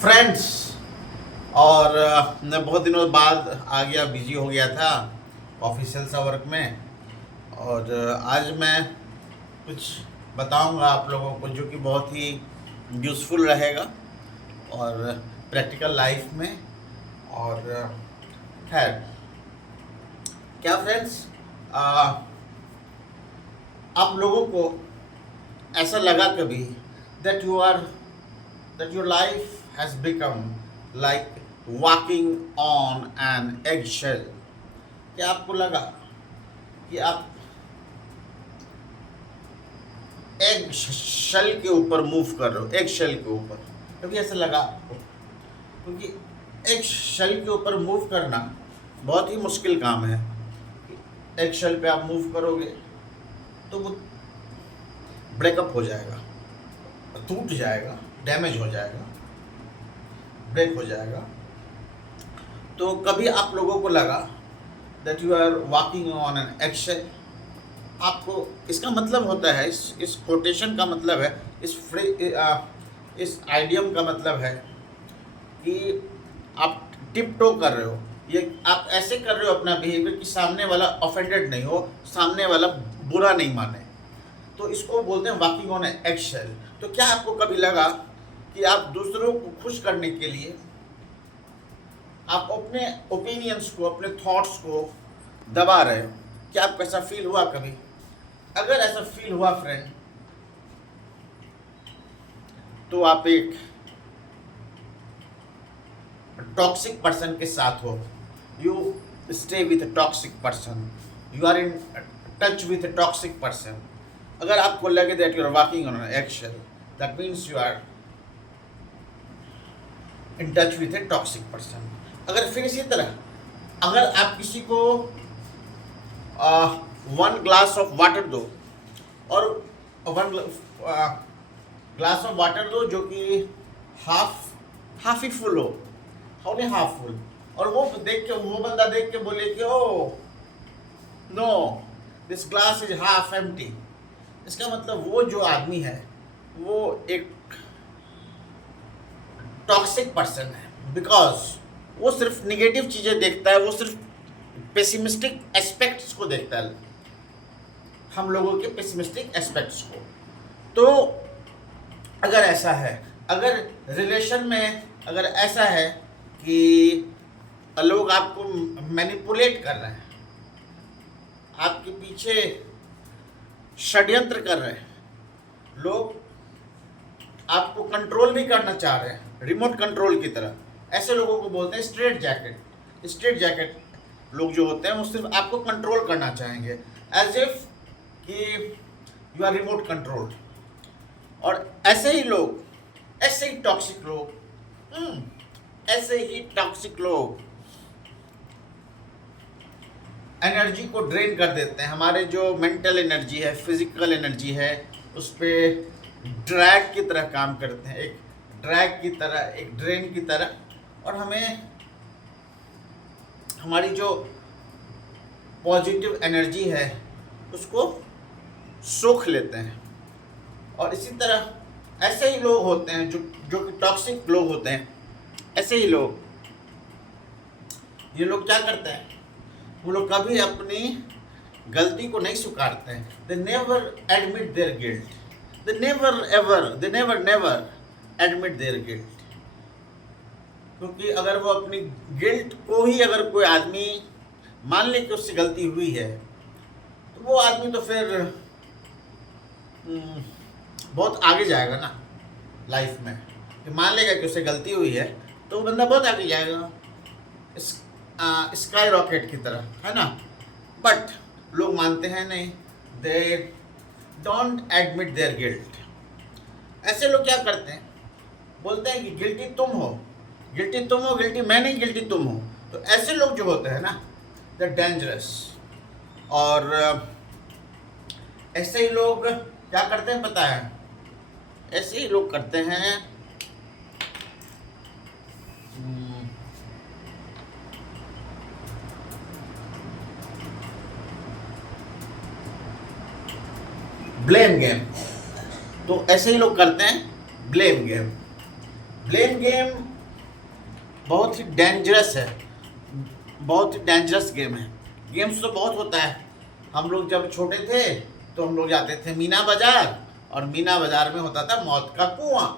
Friends. और मैं बहुत दिनों बाद आ गया, बिजी हो गया था ऑफिशियल सा वर्क में। और आज मैं कुछ बताऊंगा आप लोगों को जो कि बहुत ही यूज़फुल रहेगा और प्रैक्टिकल लाइफ में। और खैर, क्या फ्रेंड्स, आप लोगों को ऐसा लगा कभी that you are that your life has become like walking on an eggshell? क्या आपको लगा कि आप एग शेल के ऊपर मूव कर रहे हो? एग शेल के ऊपर कभी ऐसा लगा आपको? क्योंकि एग शेल के ऊपर मूव करना बहुत ही मुश्किल काम है। एग शेल पे आप मूव करोगे तो वो ब्रेकअप हो जाएगा, टूट जाएगा, डैमेज हो जाएगा, ब्रेक हो जाएगा। तो कभी आप लोगों को लगा that you are walking on an eggshell? आपको इसका मतलब होता है, इस कोटेशन का मतलब है, इस आइडियम का मतलब है कि आप टिप टो कर रहे हो। ये आप ऐसे कर रहे हो अपना बिहेवियर कि सामने वाला ऑफेंडेड नहीं हो, सामने वाला बुरा नहीं माने। तो इसको बोलते हैं वॉकिंग ऑन एन एक्शेल। तो क्या आपको कभी लगा कि आप दूसरों को खुश करने के लिए आप अपने ओपिनियंस को, अपने थॉट्स को दबा रहे हो? क्या आपको ऐसा फील हुआ कभी? अगर ऐसा फील हुआ फ्रेंड, तो आप एक टॉक्सिक पर्सन के साथ हो। You stay with toxic person, you are in touch with toxic person. अगर आपको लगे that you are walking on an eggshell, that means you are in touch with a toxic person. अगर फिर इसी तरह अगर आप किसी को 1 ग्लास ऑफ वाटर दो, और 1 ग्लास ऑफ वाटर दो जो कि हाफ ही फुल हो, ओनली हाफ फुल, और वो बंदा देख के बोले कि oh no, this glass is half empty. इसका मतलब वो जो आदमी है वो एक टॉक्सिक पर्सन है, बिकॉज वो सिर्फ निगेटिव चीज़ें देखता है, वो सिर्फ पेसिमिस्टिक एस्पेक्ट्स को देखता है, हम लोगों के पेसिमिस्टिक एस्पेक्ट्स को। तो अगर ऐसा है, अगर रिलेशन में अगर ऐसा है कि लोग आपको मैनिपुलेट कर रहे हैं, आपके पीछे षड्यंत्र कर रहे हैं, लोग आपको कंट्रोल भी करना चाह रहे हैं, रिमोट कंट्रोल की तरह, ऐसे लोगों को बोलते हैं स्ट्रेट जैकेट। स्ट्रेट जैकेट लोग जो होते हैं वो सिर्फ आपको कंट्रोल करना चाहेंगे, एज इफ कि यू आर रिमोट कंट्रोल। और ऐसे ही लोग, ऐसे ही टॉक्सिक लोग, ऐसे ही टॉक्सिक लोग एनर्जी को ड्रेन कर देते हैं। हमारे जो मेंटल एनर्जी है, फिजिकल एनर्जी है, उस पर ड्रैग की तरह काम करते हैं, एक ड्रैग की तरह, एक ड्रेन की तरह, और हमें हमारी जो पॉजिटिव एनर्जी है उसको सोख लेते हैं। और इसी तरह ऐसे ही लोग होते हैं जो कि टॉक्सिक लोग होते हैं। ऐसे ही लोग, ये लोग क्या करते हैं, वो लोग कभी अपनी गलती को नहीं स्वीकारते हैं। They never admit their guilt, they never never admit their guilt. क्योंकि अगर वो अपनी गिल्ट को ही, अगर कोई आदमी मान ले कि उससे गलती हुई है, तो वो आदमी तो फिर बहुत आगे जाएगा ना लाइफ में। कि मान लेगा कि उससे गलती हुई है तो वो बंदा बहुत आगे जाएगा, स्काई रॉकेट की तरह, है ना। बट लोग मानते हैं नहीं, they don't admit their guilt. ऐसे लोग क्या करते हैं, बोलते हैं कि गिल्टी तुम हो, गिल्टी तुम हो, गिल्टी मैं नहीं, गिल्टी तुम हो। तो ऐसे लोग जो होते हैं ना, दे डेंजरस। और ऐसे ही लोग क्या करते हैं पता है? ऐसे ही लोग करते हैं ब्लेम गेम। तो ऐसे ही लोग करते हैं ब्लेम गेम। ब्लेम गेम बहुत ही डेंजरस है, बहुत ही डेंजरस गेम है। गेम्स तो बहुत होता है। हम लोग जब छोटे थे तो हम लोग जाते थे मीना बाजार, और मीना बाजार में होता था मौत का कुआं।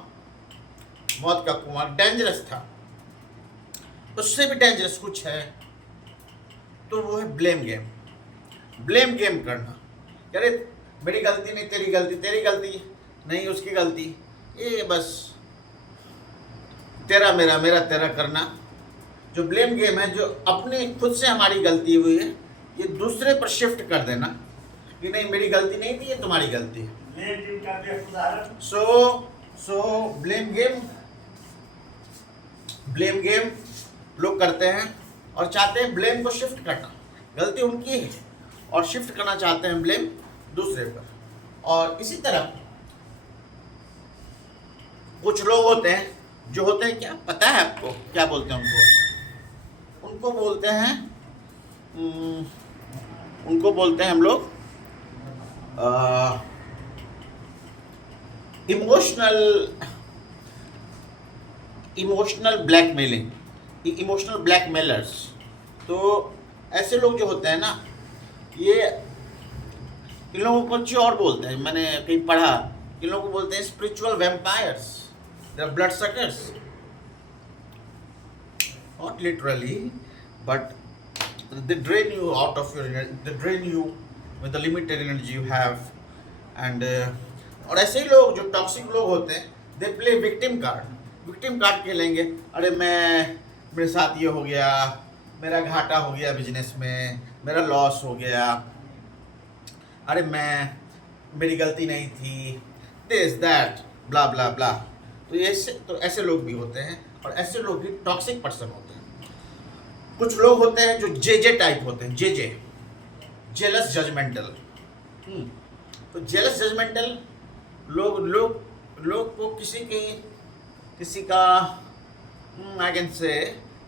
मौत का कुआं डेंजरस था। उससे भी डेंजरस कुछ है तो वो है ब्लेम गेम। ब्लेम गेम करना, अरे मेरी गलती नहीं, तेरी गलती, तेरी गलती नहीं, उसकी गलती, ये बस तेरा मेरा, मेरा तेरा करना। जो ब्लेम गेम है, जो अपने खुद से हमारी गलती हुई है ये दूसरे पर शिफ्ट कर देना कि नहीं मेरी गलती नहीं थी, ये तुम्हारी गलती है। सो ब्लेम गेम लोग करते हैं और चाहते हैं ब्लेम को शिफ्ट करना। गलती उनकी है और शिफ्ट करना चाहते हैं ब्लेम दूसरे पर। और इसी तरह कुछ लोग होते हैं जो होते हैं, क्या पता है आपको क्या बोलते हैं उनको? उनको बोलते हैं उनको बोलते हैं हम लोग इमोशनल ब्लैकमेलिंग, इमोशनल ब्लैकमेलर्स। तो ऐसे लोग जो होते हैं ना, ये इन लोगों को कुछ और बोलते हैं, मैंने कहीं पढ़ा, इन लोगों को बोलते हैं spiritual vampires, they are blood suckers. Not literally, but they drain you out of your energy, they drain you with the limited energy you have, and और ऐसे ही लोग जो टॉक्सिक लोग होते हैं, they play victim card. Victim card खेलेंगे, अरे मेरे साथ ये हो गया, मेरा घाटा हो गया बिजनेस में, मेरा लॉस हो गया, अरे मेरी गलती नहीं थी, दिस दैट ब्ला ब्ला ब्ला। तो ऐसे लोग भी होते हैं, और ऐसे लोग भी टॉक्सिक पर्सन होते हैं। कुछ लोग होते हैं जो जे टाइप होते हैं, जे जेलस जजमेंटल। तो जेलस जजमेंटल लोग को किसी का आई कैन से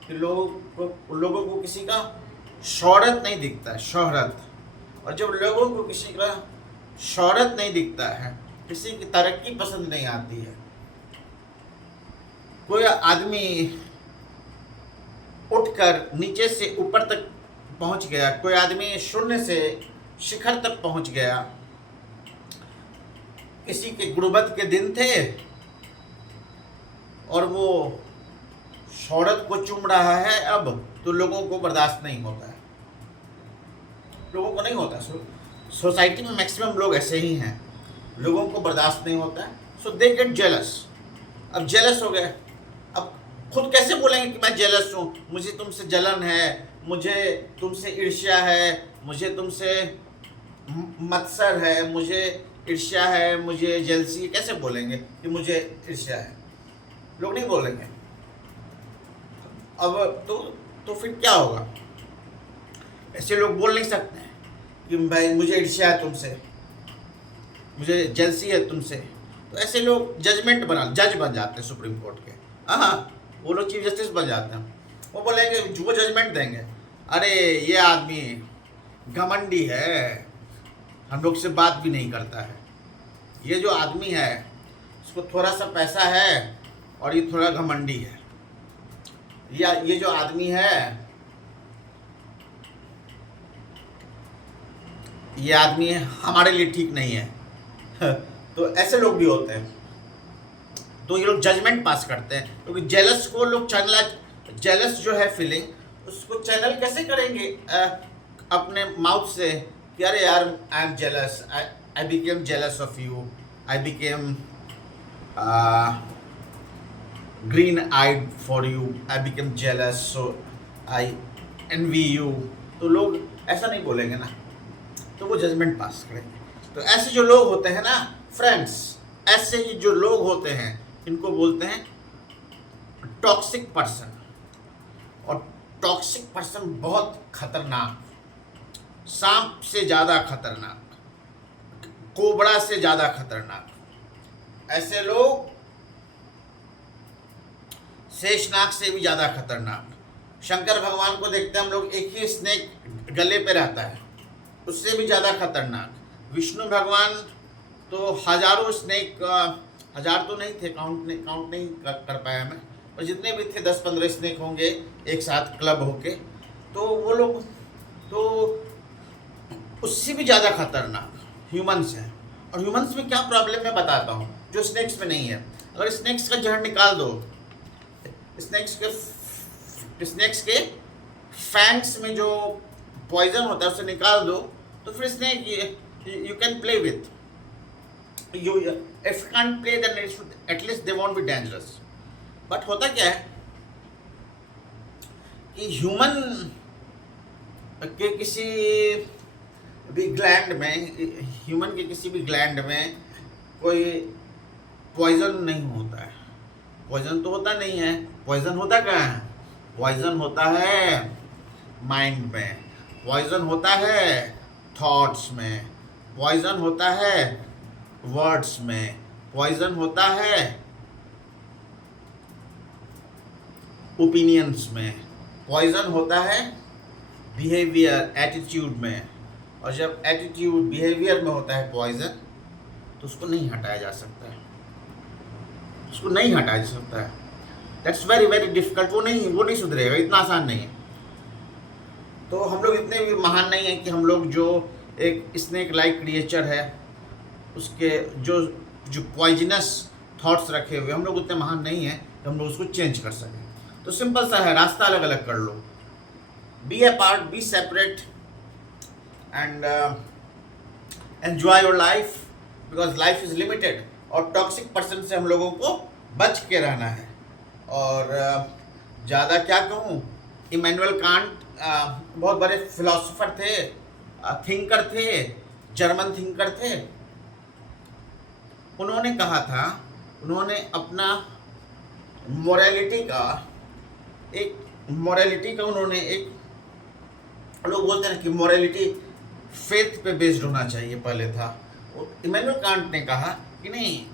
कि लोगों को किसी का शोहरत नहीं दिखता है, शोहरत। और जब लोगों को किसी का शोहरत नहीं दिखता है, किसी की तरक्की पसंद नहीं आती है, कोई आदमी उठकर नीचे से ऊपर तक पहुंच गया, कोई आदमी शून्य से शिखर तक पहुंच गया, किसी के गुर्बत के दिन थे और वो शोहरत को चूम रहा है अब, तो लोगों को बर्दाश्त नहीं होता है, लोगों को नहीं होता। सोसाइटी में मैक्सिमम लोग ऐसे ही हैं, लोगों को बर्दाश्त नहीं होता है, सो दे गेट जेलस। अब जेलस हो गए, अब खुद कैसे बोलेंगे कि मैं जेलस हूँ, मुझे तुमसे जलन है, मुझे तुमसे ईर्ष्या है, मुझे तुमसे मत्सर है, मुझे ईर्ष्या है, मुझे जेलसी, कैसे बोलेंगे कि मुझे ईर्ष्या है? लोग नहीं बोलेंगे। अब तो फिर क्या होगा? ऐसे लोग बोल नहीं सकते हैं कि भाई मुझे ईर्ष्या है तुमसे, मुझे जेलसी है तुमसे। तो ऐसे लोग जज बन जाते हैं सुप्रीम कोर्ट के। हाँ, वो लोग चीफ जस्टिस बन जाते हैं। वो बोलेंगे, वो जजमेंट देंगे, अरे ये आदमी घमंडी है, हम लोग से बात भी नहीं करता है, ये जो आदमी है इसको थोड़ा सा पैसा है और ये थोड़ा घमंडी है, या ये जो आदमी है ये आदमी हमारे लिए ठीक नहीं है। तो ऐसे लोग भी होते हैं। तो ये लोग जजमेंट पास करते हैं, क्योंकि जेलस को लोग जेलस जो है फीलिंग, उसको चैनल कैसे करेंगे अपने माउथ से कि अरे यार I am jealous, I became jealous of you, I became green eyed for you, I became jealous, so I envy you. तो लोग ऐसा नहीं बोलेंगे ना, तो वो जजमेंट पास करेंगे। तो ऐसे जो लोग होते हैं ना फ्रेंड्स, ऐसे ही जो लोग होते हैं इनको बोलते हैं टॉक्सिक पर्सन। और टॉक्सिक पर्सन बहुत खतरनाक, सांप से ज़्यादा खतरनाक, कोबरा से ज़्यादा खतरनाक। ऐसे लोग शेषनाग से भी ज़्यादा खतरनाक। शंकर भगवान को देखते हैं हम लोग, एक ही स्नेक गले पे रहता है, उससे भी ज़्यादा खतरनाक। विष्णु भगवान तो हजारों स्नेक 1000 तो नहीं थे, काउंट नहीं कर पाया मैं, और जितने भी थे 10-15 स्नेक होंगे एक साथ क्लब होके, तो वो लोग तो उससे भी ज़्यादा खतरनाक ह्यूमंस हैं। और ह्यूमंस में क्या प्रॉब्लम मैं बताता हूँ जो स्नेक्स में नहीं है। अगर स्नेक्स का जहर निकाल दो, स्नेक्स के फैंग्स में जो पॉइजन होता है उसे निकाल दो, तो फिर snake you can play with you. If you can play then at least they won't be dangerous. But होता क्या है कि ह्यूमन के किसी भी ग्लैंड में, ह्यूमन के किसी भी ग्लैंड में कोई पॉइजन नहीं होता है। पॉइजन तो होता नहीं है। पॉइजन होता कहाँ है? पॉइजन होता है माइंड में, पॉइजन होता है थॉट्स में, पॉइजन होता है वर्ड्स में, पॉइजन होता है ओपिनियंस में, पॉइजन होता है बिहेवियर एटीट्यूड में। और जब एटीट्यूड बिहेवियर में होता है पॉइजन, तो उसको नहीं हटाया जा सकता है, उसको नहीं हटाया जा सकता है। That's very very difficult. वो नहीं सुधरेगा, इतना आसान नहीं है। तो हम लोग इतने भी महान नहीं हैं कि हम लोग जो एक स्नेक लाइक क्रिएचर है उसके जो पॉइजनस थॉट्स रखे हुए, हम लोग उतने महान नहीं हैं कि हम लोग उसको चेंज कर सकें। तो सिंपल सा है, रास्ता अलग अलग कर लो। Be apart, be separate and enjoy your life, because life is limited. और टॉक्सिक पर्सन से हम लोगों को बच के रहना है। और ज़्यादा क्या कहूँ, इमैनुअल कांट बहुत बड़े फिलोसोफर थे, थिंकर थे, जर्मन थिंकर थे। उन्होंने कहा था, उन्होंने अपना मोरालिटी का उन्होंने एक, लोग बोलते हैं कि मोरालिटी फेथ पे बेस्ड होना चाहिए, पहले था। इमैनुअल कांट ने कहा कि नहीं,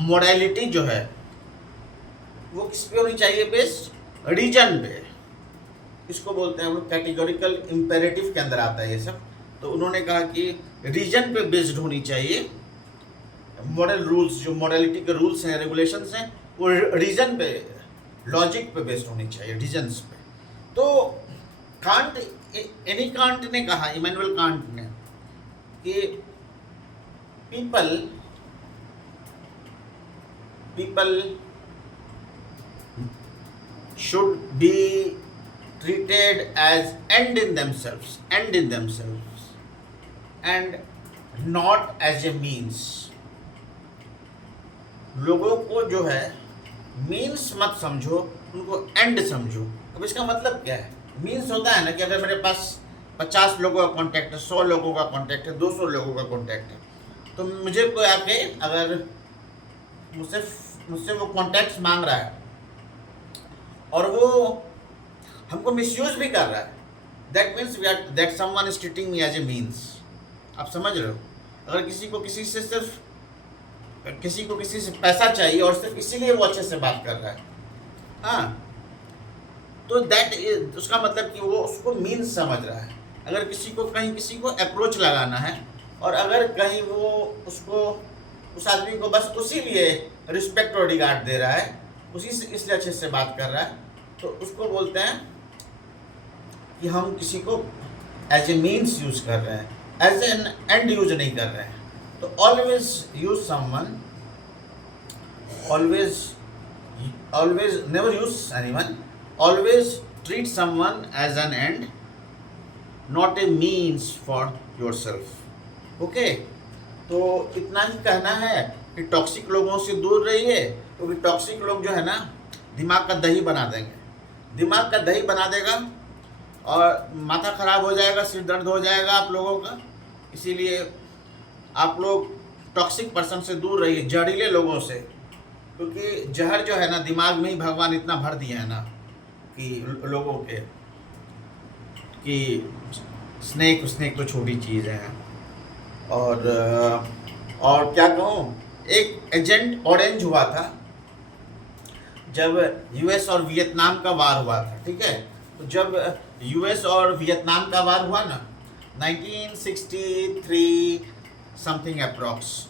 मोरालिटी जो है वो किस पे होनी चाहिए? बेस्ड रीजन पे। इसको बोलते हैं हम लोग कैटेगोरिकल इम्पेरेटिव के अंदर आता है ये सब। तो उन्होंने कहा कि रीजन पे बेस्ड होनी चाहिए मॉरल रूल्स, जो मोरालिटी के रूल्स हैं, रेगुलेशंस हैं, वो रीजन पे, लॉजिक पे बेस्ड होनी चाहिए, रीजन्स पे। तो कांट, कांट ने कहा, इमैनुअल कांट ने, कि people should be treated as end in themselves and not as a means। लोगों को जो है मीन्स मत समझो, उनको एंड समझो। अब इसका मतलब क्या है? मीन्स होता है ना कि अगर मेरे पास 50 लोगों का कॉन्टैक्ट है, 100 लोगों का कॉन्टैक्ट है, 200 लोगों का कॉन्टैक्ट है, तो मुझे कोई आके अगर मुझसे वो कॉन्टैक्ट्स मांग रहा है और वो हमको मिसयूज भी कर रहा है, that means that someone is treating me as a means. आप समझ रहे हो? अगर किसी को किसी से पैसा चाहिए और सिर्फ इसीलिए वो अच्छे से बात कर रहा है, हाँ, तो दैट उसका मतलब कि वो उसको मीन्स समझ रहा है। अगर किसी को अप्रोच लगाना है और अगर कहीं वो उस आदमी को बस उसी लिए रिस्पेक्ट और रिगार्ड दे रहा है, उसी से इसलिए अच्छे से बात कर रहा है, तो उसको बोलते हैं कि हम किसी को एज ए मीन्स यूज कर रहे हैं, एज एन एंड यूज नहीं कर रहे हैं। तो always use someone, always never use anyone, always treat someone as an end, not a means for yourself. Okay, तो इतना ही कहना है कि टॉक्सिक लोगों से दूर रहिए, क्योंकि टॉक्सिक लोग जो है ना, दिमाग का दही बना देंगे, दिमाग का दही बना देगा और माथा खराब हो जाएगा, सिर दर्द हो जाएगा आप लोगों का। इसीलिए आप लोग टॉक्सिक पर्सन से दूर रहिए, जहरीले लोगों से, क्योंकि जहर जो है ना, दिमाग में ही भगवान इतना भर दिया है ना कि लोगों के, कि स्नेक तो छोटी चीज़ है। और क्या कहूँ, एक एजेंट ऑरेंज हुआ था जब यूएस और वियतनाम का वार हुआ था, ठीक है। तो जब यूएस और वियतनाम का वार हुआ ना, 1963 समथिंग अप्रॉक्स,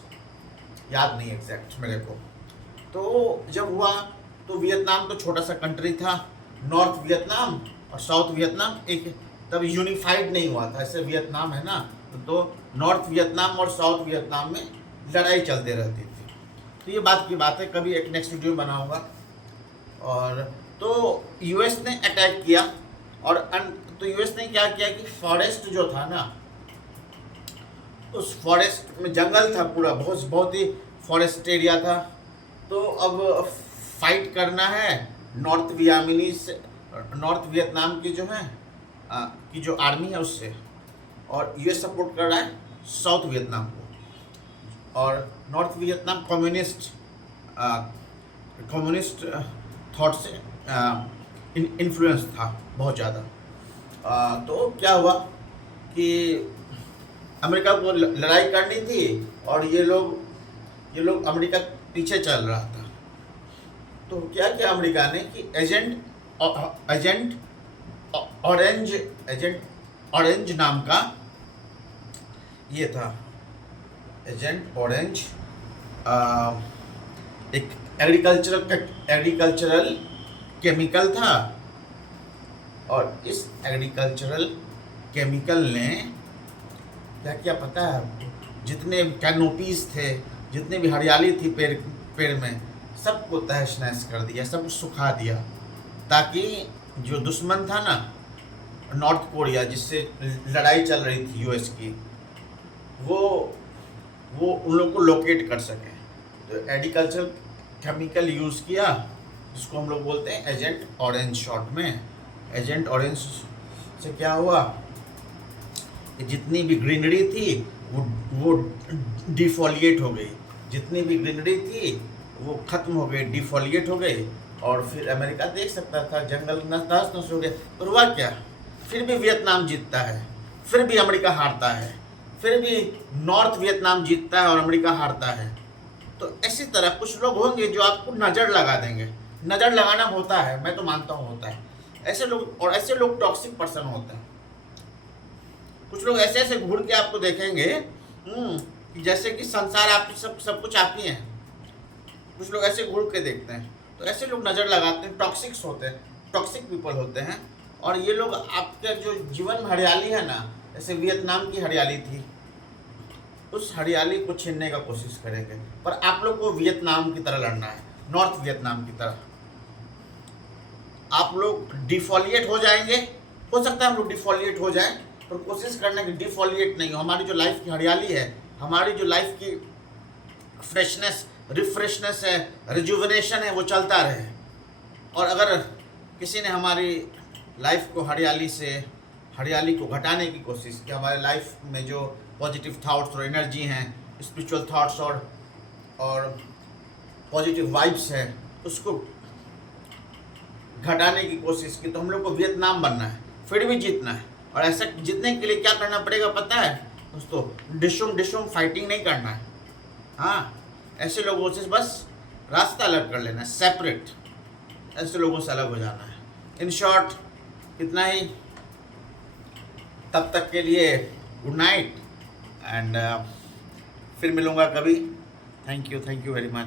याद नहीं एग्जैक्ट मेरे को। तो जब हुआ तो वियतनाम तो छोटा सा कंट्री था, नॉर्थ वियतनाम और साउथ वियतनाम एक तब यूनिफाइड नहीं हुआ था, ऐसे वियतनाम है ना, तो नॉर्थ वियतनाम और साउथ वियतनाम में लड़ाई चलते रहती थी। तो ये बात की बात है, कभी एक नेक्स्ट वीडियो बनाऊंगा। और तो यूएस ने अटैक किया और तो यूएस ने क्या किया कि फॉरेस्ट जो था ना, उस फॉरेस्ट में जंगल था पूरा, बहुत ही फॉरेस्ट एरिया था। तो अब फाइट करना है नॉर्थ वियतनाम की जो है की जो आर्मी है उससे, और यूएस सपोर्ट कर रहा है साउथ वियतनाम को। और नॉर्थ वियतनाम कम्युनिस्ट थॉट से इन्फ्लुएंस था बहुत ज़्यादा। तो क्या हुआ कि अमेरिका को लड़ाई करनी थी और ये लोग अमेरिका पीछे चल रहा था। तो क्या किया अमेरिका ने कि एजेंट ऑरेंज नाम का ये था, एजेंट ऑरेंज एक एग्रीकल्चरल केमिकल था। और इस एग्रीकल्चरल केमिकल ने क्या किया पता है, जितने कैनोपीज थे, जितने भी हरियाली थी पेड़ में, सबको तहस नहस कर दिया, सब सुखा दिया, ताकि जो दुश्मन था ना नॉर्थ कोरिया, जिससे लड़ाई चल रही थी यूएस की, वो उन लोग को लोकेट कर सके। तो एग्रीकल्चर केमिकल यूज़ किया, जिसको हम लोग बोलते हैं एजेंट ऑरेंज शॉर्ट में। एजेंट ऑरेंज से क्या हुआ कि जितनी भी ग्रीनरी थी वो डिफोलिएट हो गई, जितनी भी ग्रीनरी थी वो ख़त्म हो गई, डिफोलिएट हो गई। और फिर अमेरिका देख सकता था जंगल तहस नहस हो गए। और हुआ क्या, फिर भी वियतनाम जीतता है, फिर भी अमेरिका हारता है, फिर भी नॉर्थ वियतनाम जीतता है और अमेरिका हारता है। तो इसी तरह कुछ लोग होंगे जो आपको नज़र लगा देंगे। नज़र लगाना होता है, मैं तो मानता हूँ होता है। ऐसे लोग टॉक्सिक पर्सन होते हैं। कुछ लोग ऐसे घूर के आपको देखेंगे जैसे कि संसार आप सब कुछ आप ही हैं। कुछ लोग ऐसे घूर के देखते हैं, तो ऐसे लोग नज़र लगाते हैं, टॉक्सिक्स होते हैं, टॉक्सिक पीपल होते हैं। और ये लोग आपका जो जीवन में हरियाली है ना, जैसे वियतनाम की हरियाली थी, उस हरियाली को छीनने का कोशिश करेंगे। पर आप लोग को वियतनाम की तरह लड़ना है, नॉर्थ वियतनाम की तरह। आप लोग डिफोलिएट हो जाएंगे, हो सकता है हम लोग डिफोलिएट हो जाएं, पर कोशिश करना कि डिफोलिएट नहीं हो। हमारी जो लाइफ की हरियाली है, हमारी जो लाइफ की फ्रेशनेस, रिफ्रेशनेस है, रिजुविनेशन है, वो चलता रहे। और अगर किसी ने हमारी लाइफ को हरियाली को घटाने की कोशिश की, हमारे लाइफ में जो पॉजिटिव थॉट्स और एनर्जी हैं, स्पिरिचुअल थॉट्स और पॉजिटिव वाइब्स हैं, उसको घटाने की कोशिश की, तो हम लोग को वियतनाम बनना है, फिर भी जीतना है। और ऐसा जीतने के लिए क्या करना पड़ेगा पता है दोस्तों, डिशुम फाइटिंग नहीं करना है। हाँ, ऐसे लोगों से बस रास्ता अलग कर लेना है, सेपरेट, ऐसे लोगों से अलग हो जाना है। इन शॉर्ट इतना ही, तब तक के लिए गुड नाइट एंड फिर मिलूँगा कभी। Thank you very much.